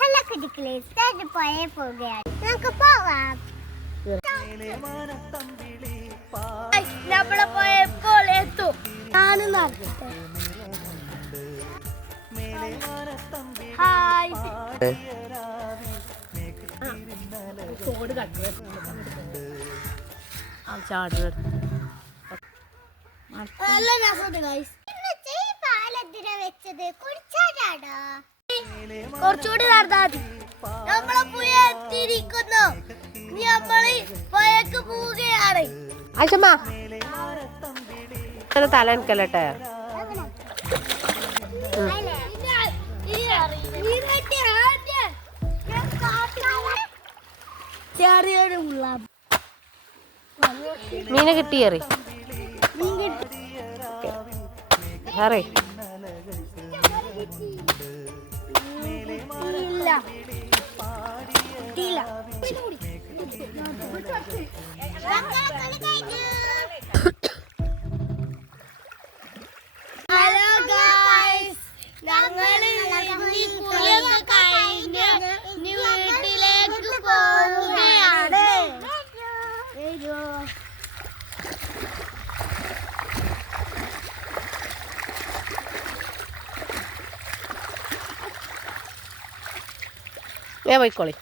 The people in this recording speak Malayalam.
ഹലോ കുട്ടികളെ, പോയേ പോവുകയാണ്. നമുക്ക് പോവാം. നമ്മളെ പോയപ്പോൾ എത്തും. ഹായ്. കുറച്ചുകൂടി നടന്നാൽ നമ്മളെ പുഴ എത്തിയിരിക്കുന്നു. നമ്മള് പുഴക്ക് പോവുകയാണ്. തലനക്കല്ലട്ടെ മീനെ കിട്ടിയേറി അറേ ഹലോ ഗായ്സ്, ഞങ്ങള് കുളിയൊക്കെ കഴിഞ്ഞ് വീട്ടിലേക്ക് പോവുകയാണ്. ഞാൻ പോയിക്കോളി.